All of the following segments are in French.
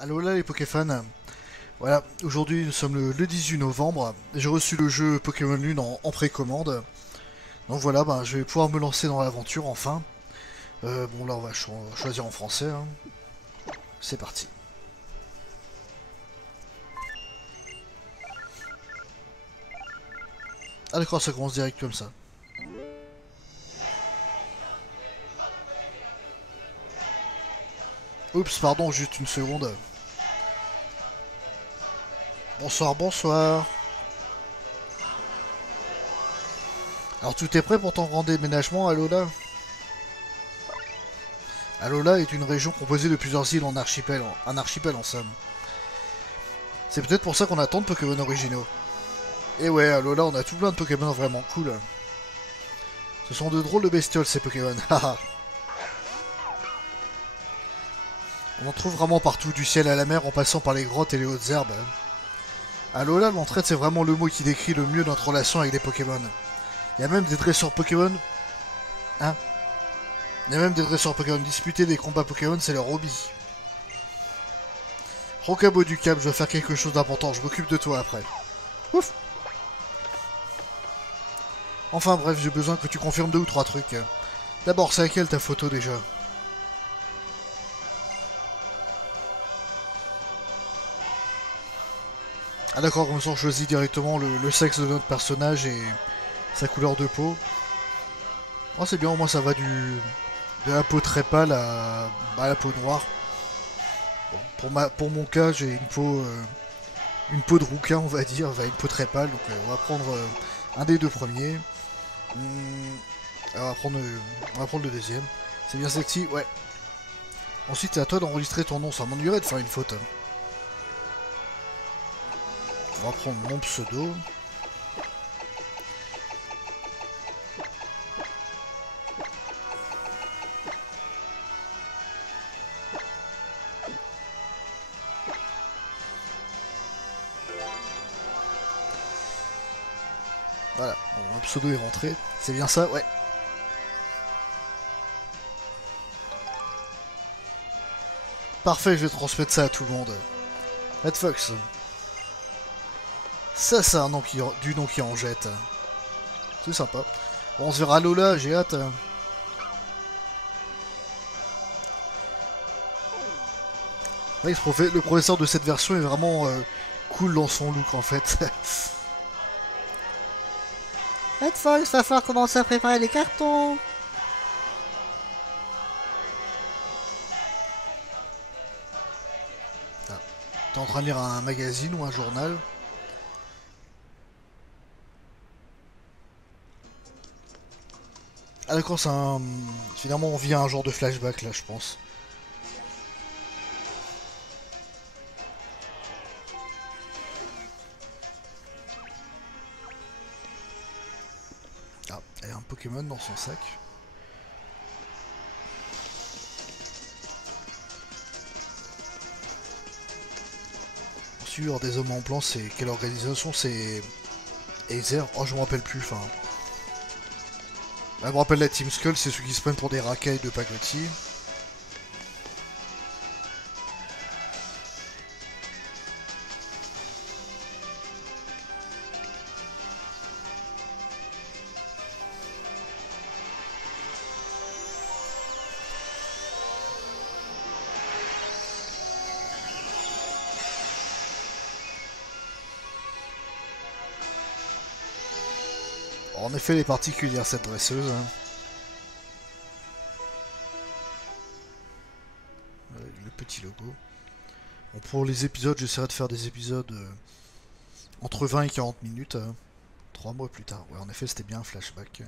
Allo là les Pokéfans, voilà, aujourd'hui nous sommes le 18 novembre, j'ai reçu le jeu Pokémon Lune en précommande, donc voilà, bah, je vais pouvoir me lancer dans l'aventure enfin. Bon là on va choisir en français, hein. C'est parti. Ah d'accord, ça commence direct comme ça. Oups, pardon, juste une seconde. Bonsoir, bonsoir. Alors tout est prêt pour ton grand déménagement, Alola? Alola est une région composée de plusieurs îles en archipel, un archipel en somme. C'est peut-être pour ça qu'on a tant de Pokémon originaux. Et ouais, Alola, on a tout plein de Pokémon vraiment cool. Ce sont de drôles de bestioles ces Pokémon, haha. On en trouve vraiment partout, du ciel à la mer en passant par les grottes et les hautes herbes. Alola, l'entraide, c'est vraiment le mot qui décrit le mieux notre relation avec les Pokémon. Il y a même des dresseurs Pokémon. Hein? Il y a même des dresseurs Pokémon. Disputer des combats Pokémon, c'est leur hobby. Rocabo du Cap, je dois faire quelque chose d'important, je m'occupe de toi après. Ouf! Enfin bref, j'ai besoin que tu confirmes deux ou trois trucs. D'abord, c'est laquelle ta photo déjà? Ah d'accord, comme ça on choisit directement le sexe de notre personnage et sa couleur de peau. Oh c'est bien, au moins ça va de la peau très pâle à la peau noire. Bon, pour mon cas, j'ai une peau de rouquin, on va dire, enfin, une peau très pâle, donc on va prendre un des deux premiers. Alors, on va prendre le deuxième. C'est bien sexy, ouais. Ensuite, c'est à toi d'enregistrer ton nom, ça m'ennuierait de faire une faute. On va prendre mon pseudo. Voilà, bon, mon pseudo est rentré. C'est bien ça, ouais. Parfait, je vais transmettre ça à tout le monde. Red Fox. Ça, c'est un nom du nom qui en jette. C'est sympa. Bon, on se verra Lola, j'ai hâte. Ouais, le professeur de cette version est vraiment cool dans son look en fait. Red Fox, va falloir commencer à préparer les cartons. Ah. T'es en train de lire un magazine ou un journal? Ah d'accord, c'est un... Finalement on vit un genre de flashback là je pense. Ah, il y a un Pokémon dans son sac. Ensuite, des hommes en blanc, c'est... Quelle organisation? C'est... Aether? Oh je me rappelle plus, enfin... Je me rappelle la Team Skull, c'est ceux qui se prennent pour des racailles de pagottis. En effet, elle est particulière cette dresseuse, hein. Le petit logo. Bon, pour les épisodes, j'essaierai de faire des épisodes entre 20 et 40 minutes. 3 mois plus tard. Ouais, en effet, c'était bien un flashback.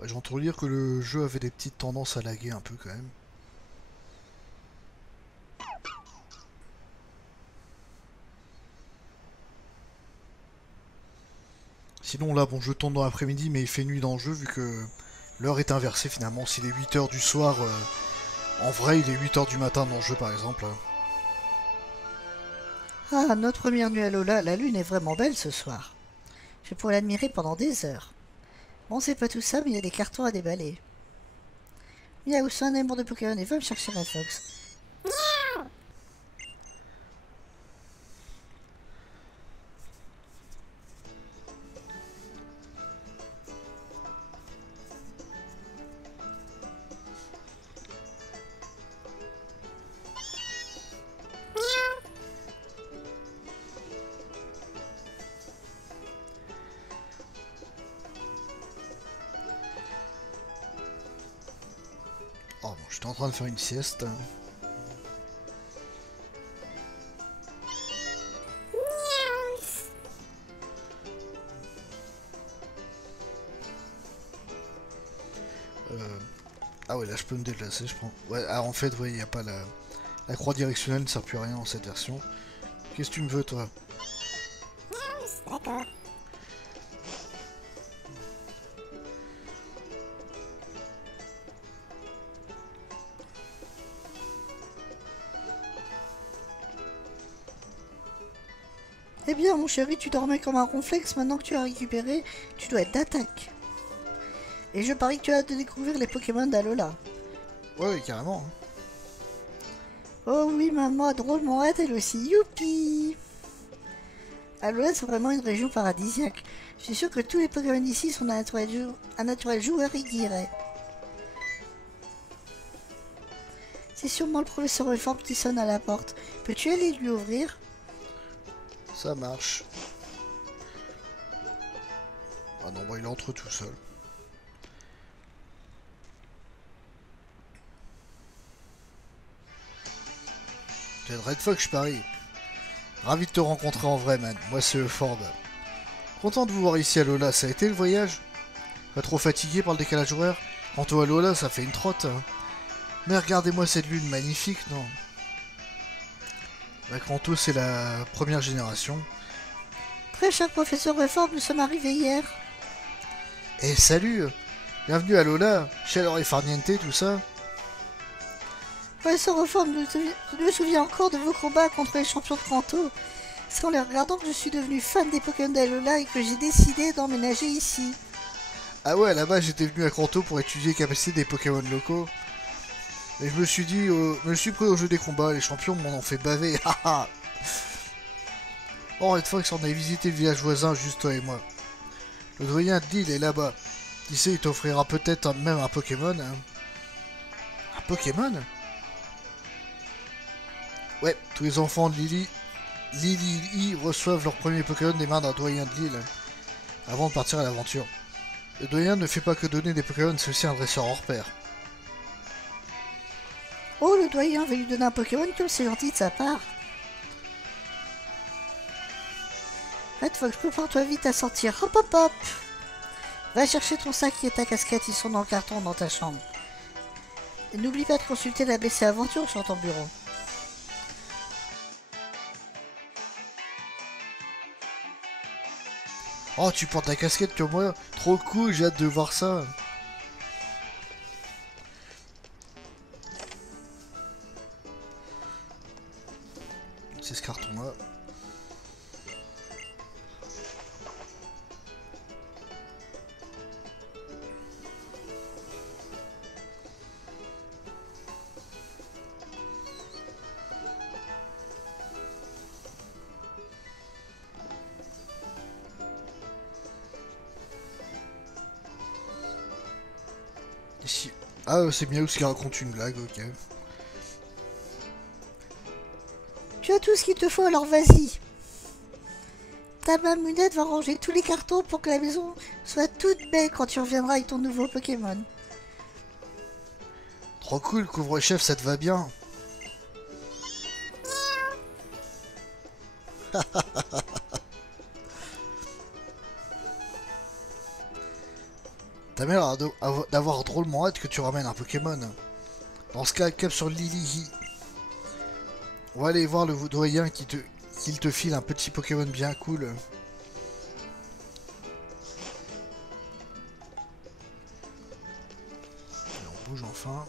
Ouais, j'ai entendu dire que le jeu avait des petites tendances à laguer un peu quand même. Sinon là, bon, je tourne dans l'après-midi, mais il fait nuit dans le jeu vu que l'heure est inversée finalement. S'il est 8 heures du soir En vrai, il est 8 heures du matin dans le jeu par exemple. Ah, notre première nuit à Lola, la lune est vraiment belle ce soir. Je pourrais l'admirer pendant des heures. Bon, c'est pas tout ça, mais il y a des cartons à déballer. Miaou, c'est un amour de Pokémon et va me chercher Red Fox. Oh bon, j'étais en train de faire une sieste. Ah ouais, là je peux me déplacer, je prends. Ouais, ah, en fait, ouais, il n'y a pas la croix directionnelle, ne sert plus à rien dans cette version. Qu'est-ce que tu me veux, toi? D'accord. Eh bien, mon chéri, tu dormais comme un ronflex. Maintenant que tu as récupéré, tu dois être d'attaque. Et je parie que tu as hâte de découvrir les Pokémon d'Alola. Ouais, ouais, carrément. Hein. Oh oui, maman, drôlement hâte elle aussi. Youpi! Alola, c'est vraiment une région paradisiaque. Je suis sûr que tous les Pokémon ici sont un naturel joueur, il dirait. C'est sûrement le professeur Reforme qui sonne à la porte. Peux-tu aller lui ouvrir? Ça marche. Ah non, bah il entre tout seul. Tu es de Red Fox, je parie. Ravi de te rencontrer en vrai, man. Moi, c'est Ford. Content de vous voir ici à Lola. Ça a été le voyage? Pas trop fatigué par le décalage horaire? Anto à Lola, ça fait une trotte. Hein. Mais regardez-moi cette lune magnifique, non? Bah, Kanto, c'est la première génération. Très cher professeur Reforme, nous sommes arrivés hier. Eh, salut! Bienvenue à Lola, chaleur et farniente, tout ça. Professeur Reforme, je me souviens encore de vos combats contre les champions de Kanto. C'est en les regardant que je suis devenu fan des Pokémon d'Alola et que j'ai décidé d'emménager ici. Ah ouais, là-bas, j'étais venu à Kanto pour étudier les capacités des Pokémon locaux. Et je me suis dit, je me suis pris au jeu des combats, les champions m'en ont fait baver, haha! Oh, Red Fox, on a visité le village voisin, juste toi et moi. Le doyen de l'île est là-bas. Qui sait, il t'offrira peut-être même un Pokémon. Hein. Un Pokémon? Ouais, tous les enfants de Lily reçoivent leur premier Pokémon des mains d'un doyen de l'île, avant de partir à l'aventure. Le doyen ne fait pas que donner des Pokémon, c'est aussi un dresseur hors pair. Oh, le doyen veut lui donner un Pokémon, comme c'est gentil de sa part. Red Fox, prépare-toi vite à sortir. Hop hop hop. Va chercher ton sac et ta casquette, ils sont dans le carton dans ta chambre. Et n'oublie pas de consulter la BC Aventure sur ton bureau. Oh, tu portes la casquette comme moi? Trop cool, j'ai hâte de voir ça. C'est ce carton-là. Ici. Ah, c'est Miaou qui raconte une blague, ok. Tu as tout ce qu'il te faut, alors vas-y. Ta mamounette va ranger tous les cartons pour que la maison soit toute belle quand tu reviendras avec ton nouveau Pokémon. Trop cool, couvre-chef, ça te va bien. Ta mère a d'avoir drôlement hâte que tu ramènes un Pokémon. Dans ce cas, cap sur Lily. On va aller voir le doyen qu'il te file un petit Pokémon bien cool. Et on bouge enfin.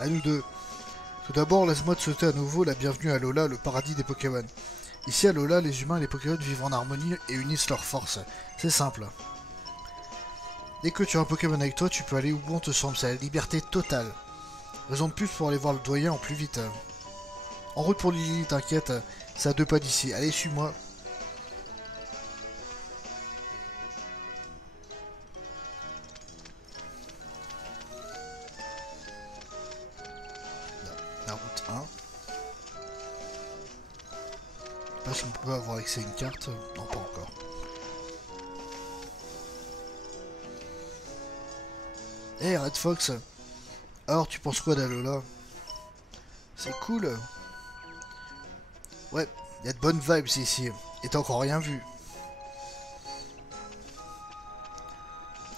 À nous deux. Tout d'abord, laisse-moi te souhaiter à nouveau la bienvenue à Lola, le paradis des Pokémon. Ici à Lola, les humains et les Pokémon vivent en harmonie et unissent leurs forces. C'est simple. Dès que tu as un Pokémon avec toi, tu peux aller où bon te semble, c'est la liberté totale. Raison de plus pour aller voir le doyen en plus vite. En route pour Lily, t'inquiète, c'est à 2 pas d'ici. Allez, suis-moi. La route 1. Je sais pas si on peut avoir accès à une carte. Non, pas encore. Hey Red Fox, alors tu penses quoi d'Alola? C'est cool. Ouais, il y a de bonnes vibes ici. Et t'as encore rien vu.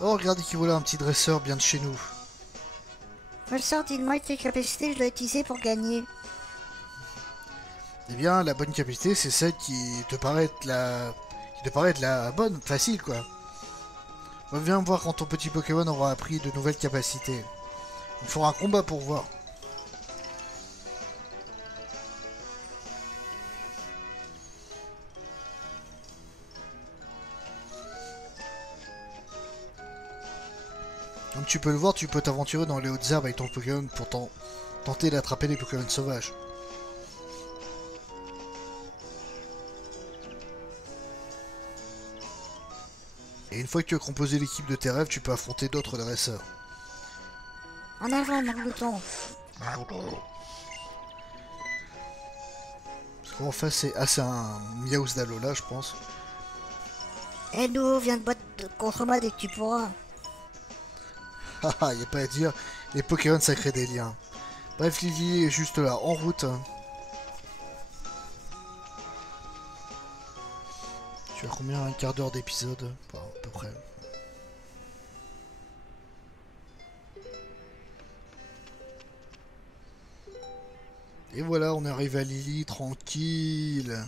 Oh, regardez qui voilà un petit dresseur bien de chez nous. Professeur, dis-moi quelle capacité je dois utiliser pour gagner. Eh bien, la bonne capacité, c'est celle qui te paraît être la bonne, facile quoi. Viens voir quand ton petit Pokémon aura appris de nouvelles capacités. Il faudra un combat pour voir. Comme tu peux le voir, tu peux t'aventurer dans les hautes herbes avec ton Pokémon pour tenter d'attraper les Pokémon sauvages. Et une fois que tu as composé l'équipe de tes rêves, tu peux affronter d'autres dresseurs. En avant, mon glouton. Parce qu'en face, c'est assez un Miaus d'Alola, je pense. Eh nous, viens de boîte contre moi dès que tu pourras. Haha, y a pas à dire, les Pokémon ça crée des liens. Bref, Lily est juste là, en route. Tu as combien? Un quart d'heure d'épisode? Enfin, à peu près. Et voilà, on arrive à Lily, tranquille.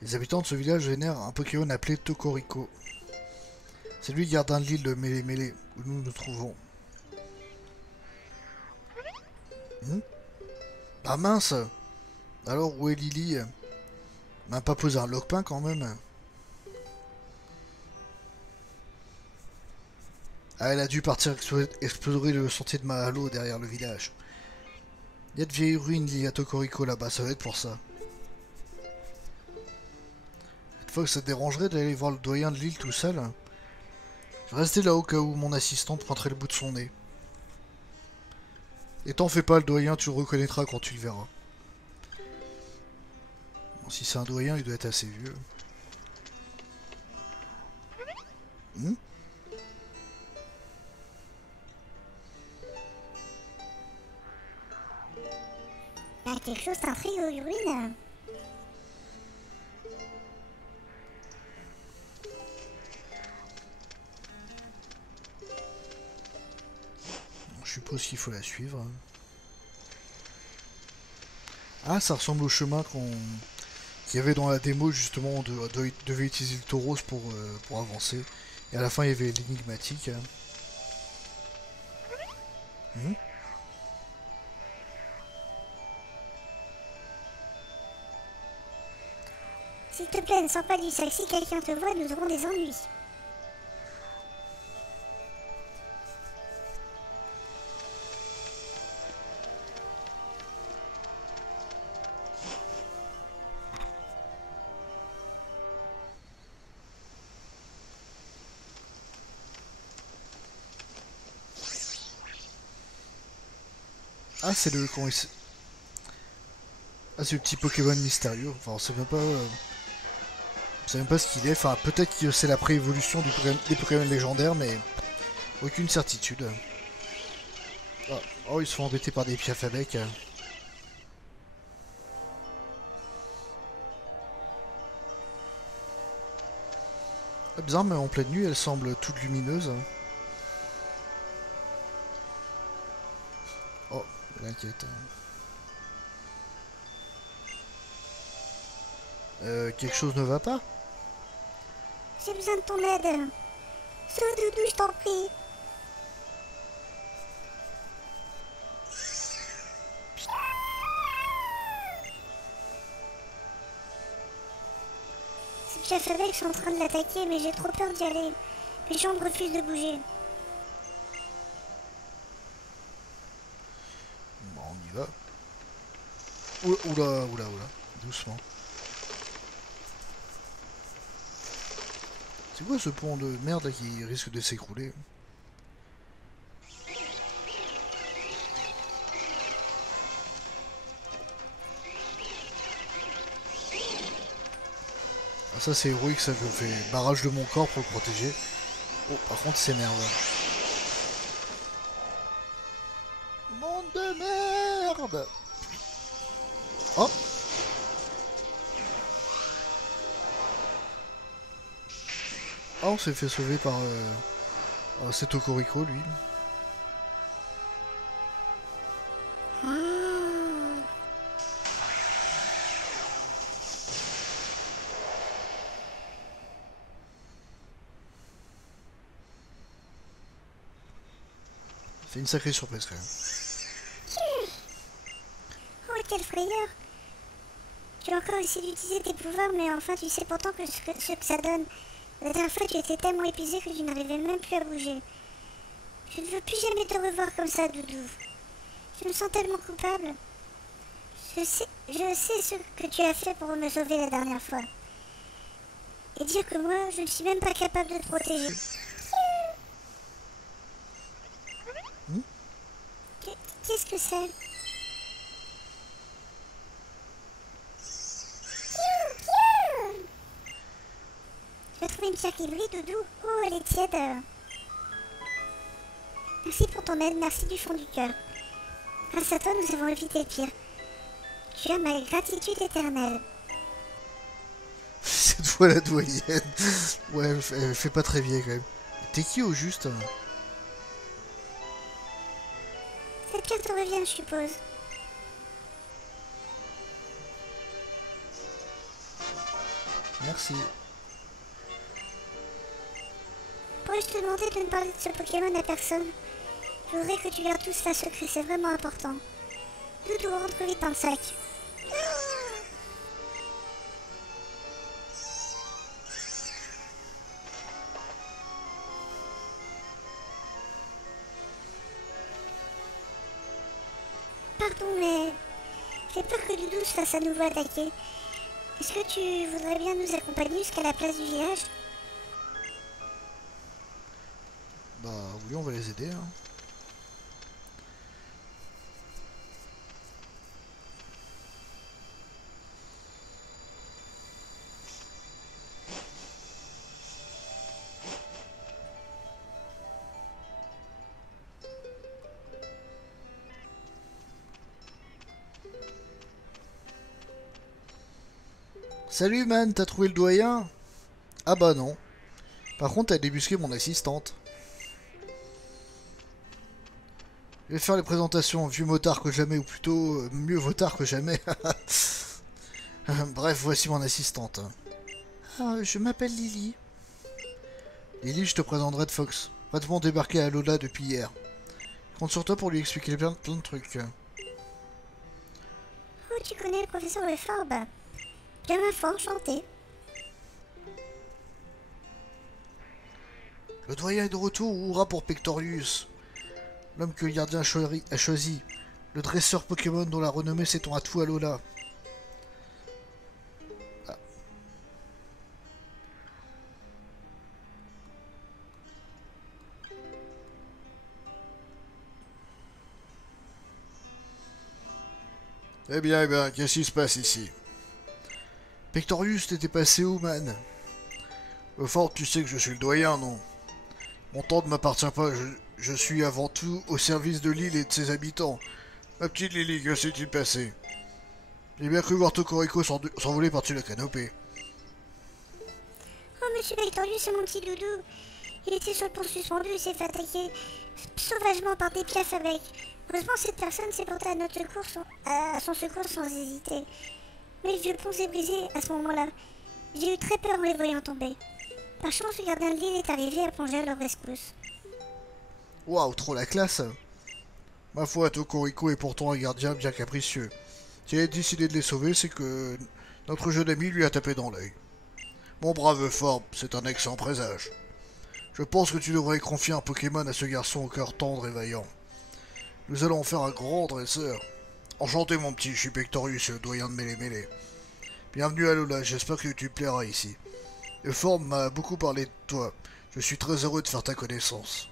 Les habitants de ce village vénèrent un Pokémon appelé Tokoriko. C'est lui gardien de l'île de Mele Mele, où nous nous trouvons. Ah mince! Alors où est Lily? M'a pas posé un lockpin quand même. Ah, elle a dû partir explorer le sentier de Mahalo derrière le village. Il y a de vieilles ruines liées à Tokoriko là-bas, ça va être pour ça. Cette fois que ça te dérangerait d'aller voir le doyen de l'île tout seul? Je vais rester là au cas où mon assistante pointerait le bout de son nez. Et t'en fais pas, le doyen, tu le reconnaîtras quand tu le verras. Bon, si c'est un doyen, il doit être assez vieux. Y'a quelque chose t'intrigue aux ruines? Je suppose qu'il faut la suivre. Ah, ça ressemble au chemin qu'il y avait dans la démo, justement, on devait utiliser le tauros pour avancer. Et à la fin, il y avait l'énigmatique. S'il te plaît, ne sors pas du sac. Si quelqu'un te voit, nous aurons des ennuis. Ah, c'est le... Ah, c'est le petit Pokémon mystérieux. Enfin, on sait même pas ce qu'il est. Enfin, peut-être que c'est la pré-évolution des Pokémon légendaires, mais aucune certitude. Ah, oh, ils se font embêter par des Piafabec. Ah, bizarre, mais en pleine nuit, elle semble toute lumineuse. Oh, elle inquiète. Quelque chose ne va pas? J'ai besoin de ton aide. Sauve Doudou, je t'en prie. Ces chefs avec sont en train de l'attaquer, mais j'ai trop peur d'y aller. Mes jambes refusent de bouger. Bon, on y va. Oula, oula, oula. Doucement. C'est quoi ce pont de merde là qui risque de s'écrouler? Ah, ça c'est héroïque, ça je fais barrage de mon corps pour le protéger. Oh, par contre, il s'énerve. Monde de merde! Oh! Ah, on s'est fait sauver par cet Cocorico, lui. C'est une sacrée surprise quand même. Oh, quelle frayeur! Tu as encore essayé d'utiliser tes pouvoirs, mais enfin tu sais pourtant ce que ça donne. La dernière fois, tu étais tellement épuisé que tu n'arrivais même plus à bouger. Je ne veux plus jamais te revoir comme ça, Doudou. Je me sens tellement coupable. Je sais ce que tu as fait pour me sauver la dernière fois. Et dire que moi, je ne suis même pas capable de te protéger. Qu'est-ce que c'est? Tu as trouvé une pierre qui brille, Doudou? Oh, elle est tiède. Merci pour ton aide, merci du fond du cœur. Grâce à toi, nous avons évité le pire. Tu as ma gratitude éternelle. Cette fois la doyenne. Ouais, elle fait pas très vieille quand même. T'es qui au juste? Cette pierre te revient, je suppose. Merci. Pourrais-je te demander de ne parler de ce Pokémon à personne? Je voudrais que tu gardes tout ça secret, c'est vraiment important. Doudou, rentre vite dans le sac. Pardon, mais j'ai peur que Doudou se fasse à nouveau attaquer. Est-ce que tu voudrais bien nous accompagner jusqu'à la place du village? Bah oui, on va les aider. Hein. Salut man, t'as trouvé le doyen? Ah bah non. Par contre, t'as débusqué mon assistante. Je vais faire les présentations, vieux motard que jamais, ou plutôt mieux motard que jamais. Bref, voici mon assistante. Ah, je m'appelle Lily. Lily, je te présenterai de Fox. Prêtement débarqué à Lola depuis hier. Je compte sur toi pour lui expliquer plein de trucs. Oh, tu connais le professeur Lefort? Bien ma foi, enchanté. Le doyen est de retour, hurrah pour Pectorius. L'homme que le gardien a choisi. Le dresseur Pokémon dont la renommée s'étend à tout à Lola. Ah. Eh bien, qu'est-ce qui se passe ici? Pectorius, t'étais passé où, man? Fort, tu sais que je suis le doyen, non? Mon temps ne m'appartient pas, je suis avant tout au service de l'île et de ses habitants. Ma petite Lily, que s'est-il passé? J'ai bien cru voir Cocorico s'envoler par-dessus la canopée. Oh, monsieur Victorius, c'est mon petit Doudou. Il était sur le pont suspendu et s'est fait attaquer sauvagement par des piafs avec. Heureusement, cette personne s'est portée à son secours sans hésiter. Mais le vieux pont s'est brisé à ce moment-là. J'ai eu très peur en les voyant tomber. Par chance, le gardien de l'île est arrivé à plonger à leur rescousse. Waouh, trop la classe. Ma foi, Tokorico est pourtant un gardien bien capricieux. Si elle a décidé de les sauver, c'est que notre jeune ami lui a tapé dans l'œil. Mon brave Forb, c'est un excellent présage. Je pense que tu devrais confier un Pokémon à ce garçon au cœur tendre et vaillant. Nous allons en faire un grand dresseur. Enchanté mon petit, je suis Pectorius, le doyen de Mêlée-Mêlée. Bienvenue à Lola, j'espère que tu te plairas ici. Le Forb m'a beaucoup parlé de toi. Je suis très heureux de faire ta connaissance.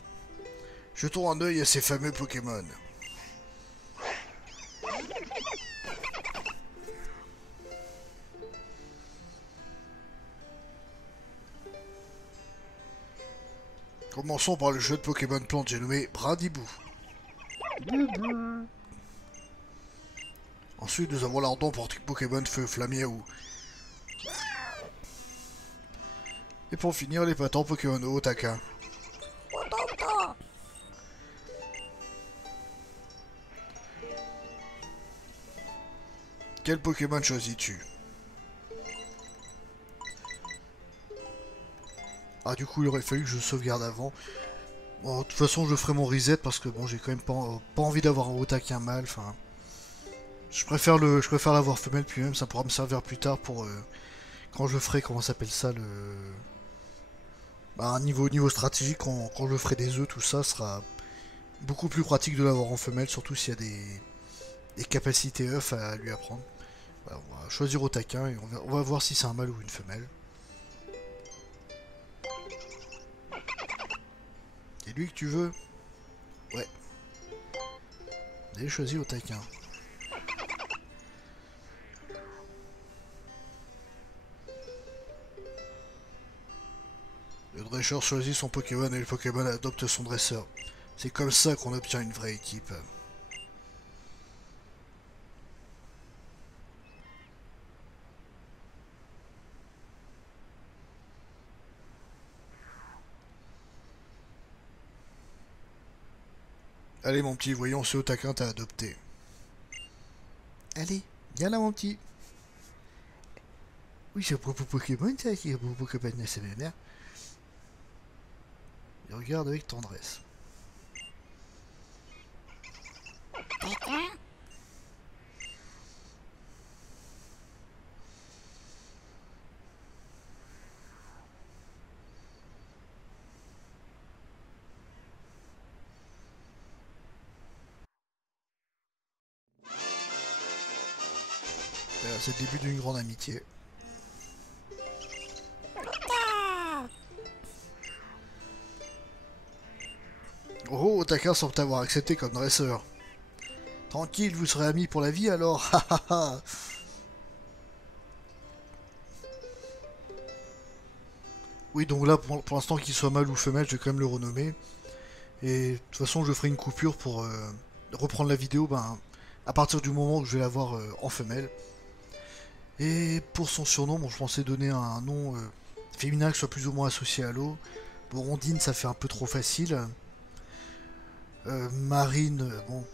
Jetons un œil à ces fameux Pokémon. Commençons par le jeu de Pokémon plante, j'ai nommé Brindibou. Ensuite, nous avons l'ardent Pokémon Feu Flamiaou. Et pour finir, les patents Pokémon Otaka. Quel Pokémon choisis-tu? Ah, du coup, il aurait fallu que je sauvegarde avant. Bon, de toute façon, je ferai mon reset parce que bon, j'ai quand même pas envie d'avoir un Otaka mâle. Enfin, je préfère l'avoir femelle, puis même ça pourra me servir plus tard pour quand je ferai, comment s'appelle ça, le bah, niveau stratégique, quand je ferai des œufs, tout ça sera beaucoup plus pratique de l'avoir en femelle, surtout s'il y a des capacités œufs à lui apprendre. Voilà, on va choisir Otaka et on va voir si c'est un mâle ou une femelle. C'est lui que tu veux? Ouais. J'ai choisi Otaka. Le dresseur choisit son Pokémon et le Pokémon adopte son dresseur. C'est comme ça qu'on obtient une vraie équipe. Allez mon petit, voyons ce Otaka t'as adopté. Allez, viens là mon petit. Oui, c'est un propos Pokémon ça, qui est un propos Pokémon de sa mère. Il regarde avec tendresse. C'est le début d'une grande amitié. Oh, Otaka semble t'avoir accepté comme dresseur. Tranquille, vous serez amis pour la vie alors. Oui, donc là, pour l'instant, qu'il soit mâle ou femelle, je vais quand même le renommer. Et de toute façon, je ferai une coupure pour reprendre la vidéo à partir du moment où je vais l'avoir en femelle. Et pour son surnom, bon, je pensais donner un nom féminin qui soit plus ou moins associé à l'eau. Bon, Rondine, ça fait un peu trop facile. Marine, bon,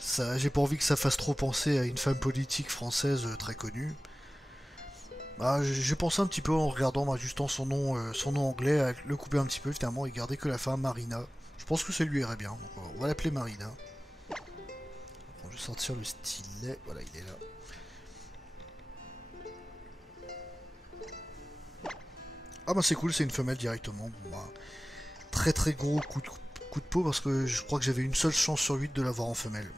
ça, j'ai pas envie que ça fasse trop penser à une femme politique française très connue. Bah, j'ai pensé un petit peu en regardant, juste en son nom anglais, à le couper un petit peu finalement et garder que la femme Marina. Je pense que ça lui irait bien, donc on va l'appeler Marina. Bon, je vais sortir le stylet, voilà, il est là. Ah bah c'est cool, c'est une femelle directement. Bon, bah, très très gros coup de peau parce que je crois que j'avais une seule chance sur 8 de l'avoir en femelle.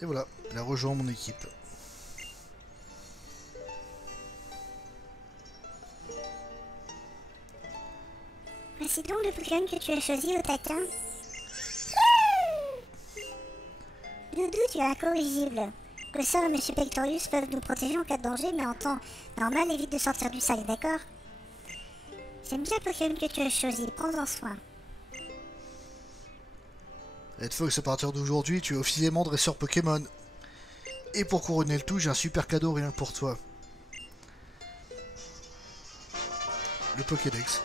Et voilà, il a rejoint mon équipe. Voici donc le Pokémon que tu as choisi, Otaka. Doudou, tu es incorrigible. Que seul et Monsieur Pectorius peuvent nous protéger en cas de danger, mais en temps normal, évite de sortir du sac, d'accord? J'aime bien le Pokémon que tu as choisi, prends-en soin. Red Fox, à partir d'aujourd'hui, tu es officiellement dresseur Pokémon. Et pour couronner le tout, j'ai un super cadeau rien que pour toi. Le Pokédex.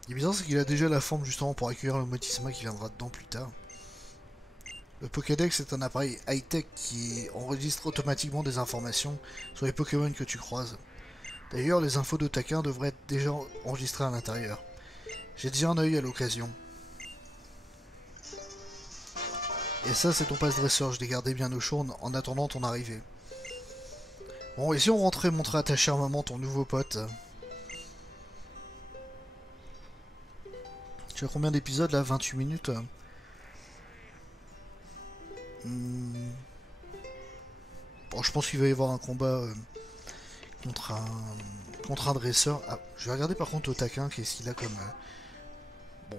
Ce qui est bizarre, c'est qu'il a déjà la forme justement pour accueillir le Motisma qui viendra dedans plus tard. Le Pokédex est un appareil high-tech qui enregistre automatiquement des informations sur les Pokémon que tu croises. D'ailleurs, les infos de taquin devraient être déjà enregistrées à l'intérieur. J'ai dit un œil à l'occasion. Et ça, c'est ton passe-dresseur, je l'ai gardé bien au chaud en attendant ton arrivée. Bon, et si on rentrait montrer à ta chère maman ton nouveau pote? Tu as combien d'épisodes là? 28 minutes. Bon, je pense qu'il va y avoir un combat contre un dresseur. Ah, je vais regarder par contre au taquin, qu'est-ce qu'il a comme... Bon,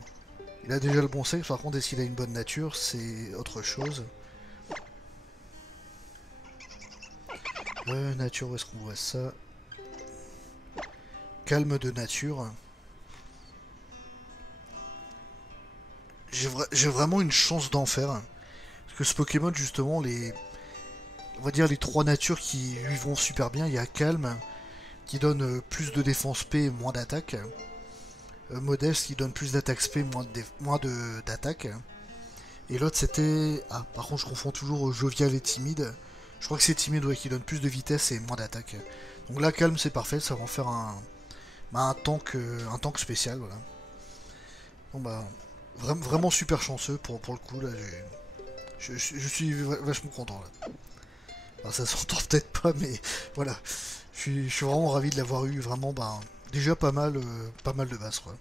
il a déjà le bon sexe, par contre est-ce qu'il a une bonne nature? C'est autre chose. Nature, où est-ce qu'on voit ça? Calme de nature. J'ai vraiment une chance d'en faire. Parce que ce Pokémon, justement, on va dire les trois natures qui lui vont super bien. Il y a calme, qui donne plus de défense P et moins d'attaque. Modeste, qui donne plus d'attaque SP, moins d'attaque. Et l'autre, c'était... Ah, par contre, je confonds toujours jovial et timide. Je crois que c'est timide, ouais, qui donne plus de vitesse et moins d'attaque. Donc là, calme, c'est parfait. Ça va en faire un tank spécial, voilà. Bon, bah... Vraiment super chanceux pour le coup, là. Je suis vachement content, là. Enfin, ça s'entend peut-être pas, mais voilà. Je suis vraiment ravi de l'avoir eu, vraiment, bah... Déjà pas mal de bases, quoi.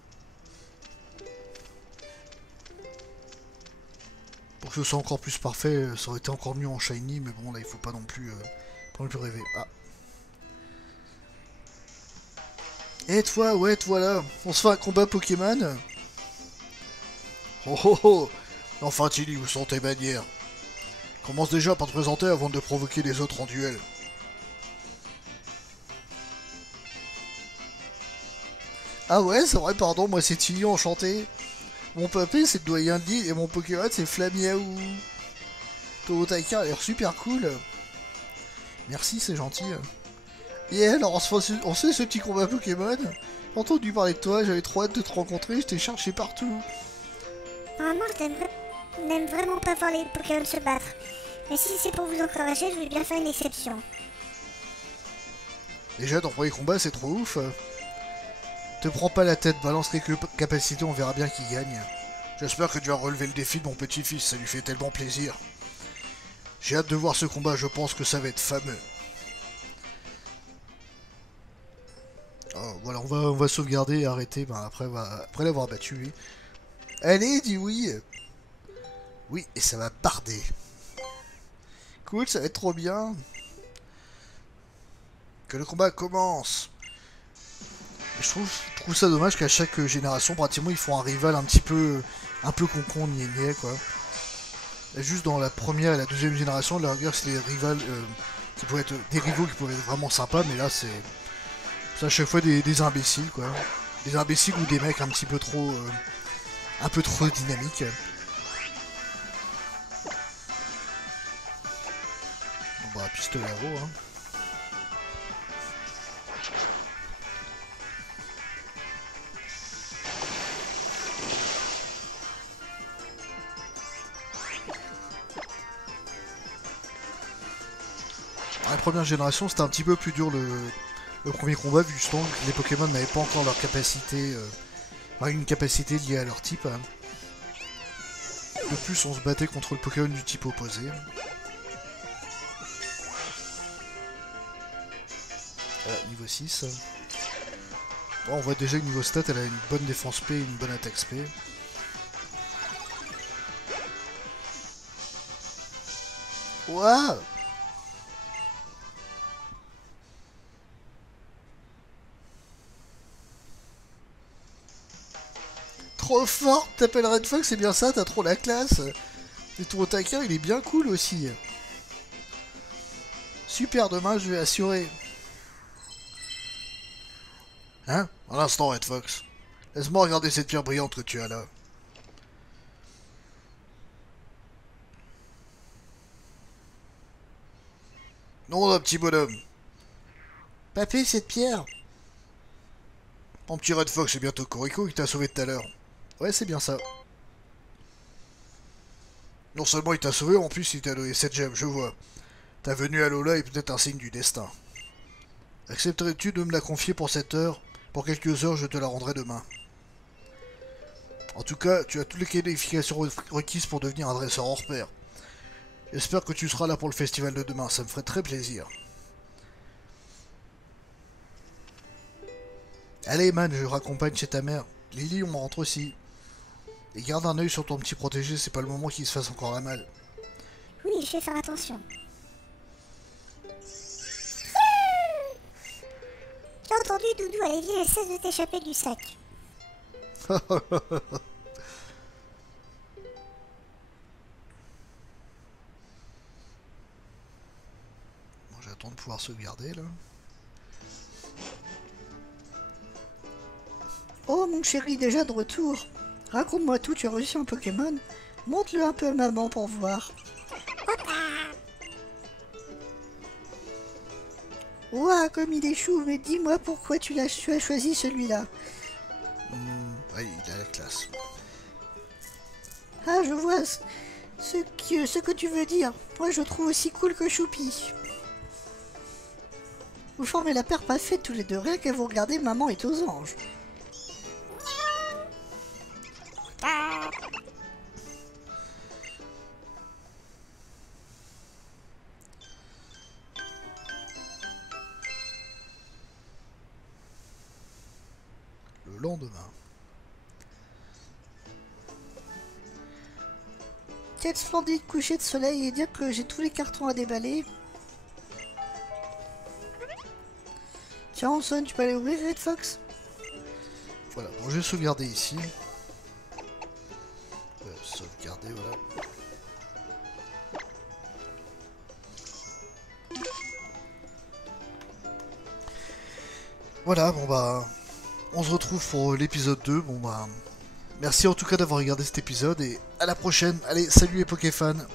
Pour que ce soit encore plus parfait, ça aurait été encore mieux en shiny, mais bon, là, il faut pas non plus rêver. Ah. Et toi, ouais, toi là, on se fait un combat Pokémon? Oh oh oh! Enfin, Tilly, où sont tes manières? Commence déjà par te présenter avant de provoquer les autres en duel. Ah ouais, c'est vrai, pardon, moi c'est Tilly, enchanté. Mon papé c'est le doyen de l'île et mon Pokémon c'est Flamiaou. Ton Taika a l'air super cool. Merci, c'est gentil. Et alors, on se fait ce petit combat Pokémon. J'ai entendu parler de toi, j'avais trop hâte de te rencontrer, je t'ai cherché partout. Normalement, je n'aime vraiment pas voir les Pokémon se battre. Mais si c'est pour vous encourager, je vais bien faire une exception. Déjà, ton premier combat c'est trop ouf. Te prends pas la tête, balance quelques capacités, on verra bien qui gagne. J'espère que tu as relevé le défi de mon petit-fils, ça lui fait tellement plaisir. J'ai hâte de voir ce combat, je pense que ça va être fameux. Oh, voilà, on va sauvegarder et arrêter après l'avoir battu, oui. Allez, dis oui. Oui, et ça va barder. Cool, ça va être trop bien. Que le combat commence. Je trouve ça dommage qu'à chaque génération, pratiquement, ils font un rival un peu concon, niais, quoi. Là, juste dans la première et la deuxième génération, la rigueur, c'est des rivales qui pouvaient être des rivaux qui pouvaient être vraiment sympas, mais là, c'est à chaque fois des imbéciles, quoi. Des imbéciles ou des mecs un peu trop dynamiques. Bon bah, pistolero, hein. Dans la première génération, c'était un petit peu plus dur le premier combat, vu justement que les Pokémon n'avaient pas encore leur capacité, une capacité liée à leur type. Hein. De plus, on se battait contre le Pokémon du type opposé. Niveau 6. Bon, on voit déjà que niveau stat, elle a une bonne défense P et une bonne attaque SP. Waouh! Trop fort, t'appelles Red Fox, c'est bien ça, t'as trop la classe. Et ton taquin, il est bien cool aussi. Super, demain je vais assurer. Hein? Un instant, Red Fox. Laisse-moi regarder cette pierre brillante que tu as là. Non, un petit bonhomme. Papé, cette pierre. Mon petit Red Fox, c'est bientôt Corico qui t'a sauvé tout à l'heure. Ouais, c'est bien ça. Non seulement il t'a sauvé, en plus il t'a donné 7 gemmes, je vois. Ta venue à Lola est peut-être un signe du destin. Accepterais-tu de me la confier pour cette heure? Pour quelques heures, je te la rendrai demain. En tout cas, tu as toutes les qualifications requises pour devenir un dresseur hors pair. J'espère que tu seras là pour le festival de demain, ça me ferait très plaisir. Allez man, je raccompagne chez ta mère. Lily, on rentre aussi. Et garde un œil sur ton petit protégé, c'est pas le moment qu'il se fasse encore la malle. Oui, je vais faire attention. J'ai entendu, Doudou, allez, essaie de t'échapper du sac. Bon, j'attends de pouvoir sauvegarder là. Oh mon chéri, déjà de retour. Raconte-moi tout, tu as reçu un Pokémon? Montre-le un peu à maman pour voir. Ouah, comme il est chou, mais dis-moi pourquoi tu as choisi celui-là. Ouais, il a la classe. Ah, je vois ce que tu veux dire. Moi, je trouve aussi cool que Choupi. Vous formez la paire parfaite tous les deux, rien qu'à vous regarder, maman est aux anges. Le lendemain. Quel splendide coucher de soleil, et dire que j'ai tous les cartons à déballer. Tiens, Hanson, tu peux aller ouvrir Red Fox? Voilà, bon, je vais sauvegarder ici. Sauvegarder, voilà. Voilà, bon bah... On se retrouve pour l'épisode 2, bon bah... Merci en tout cas d'avoir regardé cet épisode, et à la prochaine. Allez, salut les Pokéfans.